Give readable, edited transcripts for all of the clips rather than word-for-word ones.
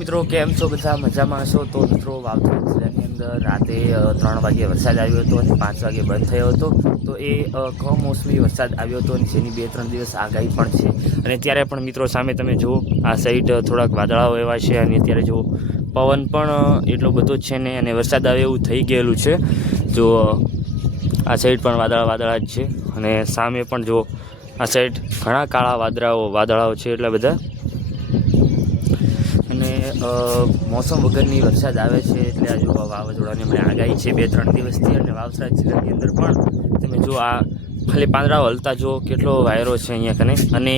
મિત્રો કેમ છો બધા મજામાં છો? તો મિત્રો વાવથરા જિલ્લાની અંદર રાતે 3 વાગે વરસાદ આવ્યો હતો અને 5 વાગે બંધ થયો હતો. તો એ કમોસમી વરસાદ આવ્યો હતો અને જેની 2-3 દિવસ આગાહી પણ છે. અને ત્યારે પણ મિત્રો સામે તમે જુઓ આ સાઈડ થોડાક વાદળાઓ એવા છે અને અત્યારે જુઓ પવન પણ એટલો બધો જ છે ને અને વરસાદ આવે એવું થઈ ગયેલું છે. જો આ સાઈડ પણ વાદળા જ છે અને સામે પણ જુઓ આ સાઈડ ઘણા કાળા વાદળાઓ છે એટલા બધા. અને મોસમ વગરની વરસાદ આવે છે એટલે આ જો વાવાઝોડાની હમણાં આગાહી છે 2-3 દિવસથી. અને વાવથરા જિલ્લાની અંદર પણ તમે જો આ ખાલી પાંદડાઓ હલતા જો કેટલો વાયરો છે અહીંયા કને. અને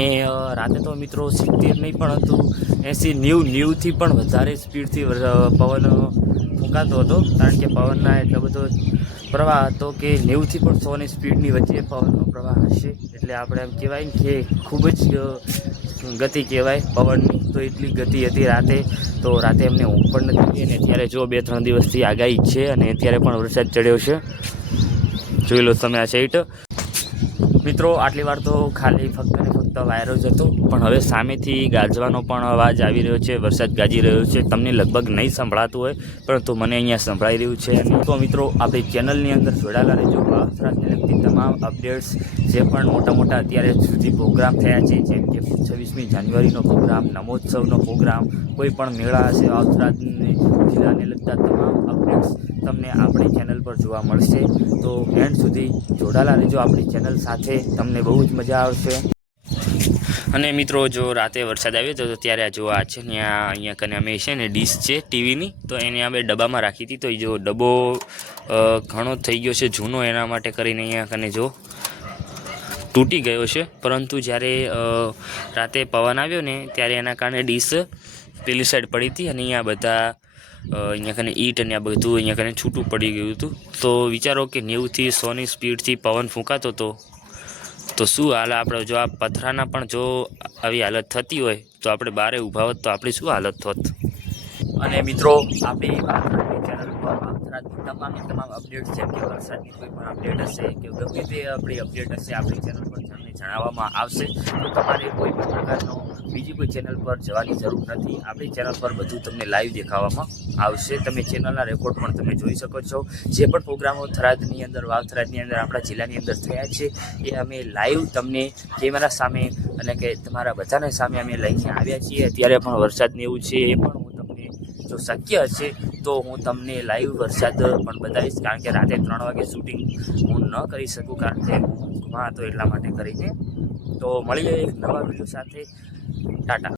રાતે તો મિત્રો 70 નહીં પણ હતું 80-90થી પણ વધારે સ્પીડથી પવન ફૂંકાતો હતો, કારણ કે પવનના એટલો બધો પ્રવાહ હતો કે 90થી પણ 100ની સ્પીડની વચ્ચે પવનનો પ્રવાહ હશે. એટલે આપણે એમ કહેવાય ને કે ખૂબ જ ગતિ કહેવાય પવનની. તો એટલી ગતિ હતી રાતે, તો રાતે અમને ઊંઘ પણ નથી. અને અત્યારે જો 2-3 દિવસથી આગાહી છે અને અત્યારે પણ વરસાદ ચડ્યો છે. જોઈ લો તમે આ સાઈડ. મિત્રો આટલી વાર તો ખાલી ફક્ત ને ફક્ત વાયરો જ હતો, પણ હવે સામેથી ગાજવાનો પણ અવાજ આવી રહ્યો છે, વરસાદ ગાજી રહ્યો છે. તમને લગભગ નહીં સંભળાતું હોય પરંતુ મને અહીંયા સંભળાઈ રહ્યું છે. અને તો મિત્રો આપણી ચેનલની અંદર જોડાયેલા રહેજો. વાવથરાને લગતી તમામ અપડેટ્સ જે પણ મોટા અત્યારે સુધી પ્રોગ્રામ થયા છે, જેમ કે 26મી જાન્યુઆરીનો પ્રોગ્રામ, નમોત્સવનો પ્રોગ્રામ, કોઈ પણ મેળા હશે, વાવથરા જિલ્લાને લગતા તમામ અપડેટ્સ તમને આપણી ચેનલ પર જોવા મળશે. તો એન્ડ સુધી જોડાયેલા રહેજો આપણી ચેનલ સાથે, તમને બહુ જ મજા આવશે. અને મિત્રો જો રાતે વરસાદ આવ્યો હતો ત્યારે જો આ છે ને અહીંયા કને અમે છે ને ડીશ છે ટીવીની, તો એને અમે ડબ્બામાં રાખી હતી. તો એ જો ડબ્બો ઘણો થઈ ગયો છે જૂનો, એના માટે કરીને અહીંયા કને જો તૂટી ગયો છે. પરંતુ જ્યારે રાતે પવન આવ્યો ને ત્યારે એના કારણે ડીશ પેલી સાઈડ પડી હતી અને અહીંયા બધા અહીંયા કને ઈંટ અને આ બધું અહીંયા કને છૂટું પડી ગયું હતું. તો વિચારો કે 90થી 100ની સ્પીડથી પવન ફૂંકાતો હતો, તો શું હાલ આપણે જો આ પથરાના પણ જો આવી હાલત થતી હોય તો આપણે બારે ઊભા હોત તો આપણી શું હાલત થોત. અને મિત્રો આપણી વાવથરાની ચેનલ પર વાવથરાની તમામ અપડેટ્સ, જેમ કે વરસાદની કોઈ પણ અપડેટ હશે કે ગમે તે આપણી અપડેટ હશે, આપણી ચેનલ પર તમને જણાવવામાં આવશે. તો તમારે કોઈ પણ પ્રકારનો બીજી કોઈ ચેનલ પર જવાની જરૂર નથી. આપણી ચેનલ પર બધું તમને લાઈવ દેખાડવામાં આવશે. તમે ચેનલના રેકોર્ડ પણ તમે જોઈ શકો છો. જે પણ પ્રોગ્રામો થરાદની અંદર, વાવથરાની અંદર, આપણા જિલ્લાની અંદર થયા છે એ અમે લાઈવ તમને કેમેરા સામે અને કે તમારા બધાને સામે અમે લઈને આવ્યા છીએ. અત્યારે પણ વરસાદને એવું છે, એ પણ હું તમને જો શક્ય હશે તો હું તમને લાઈવ વરસાદ પણ બતાવીશ, કારણ કે રાતે 3 વાગે શૂટિંગ હું ન કરી શકું, કારણ કે હું હતો એટલા માટે કરીને. તો મળીએ એક નવા વિડીયો સાથે. ટાટા.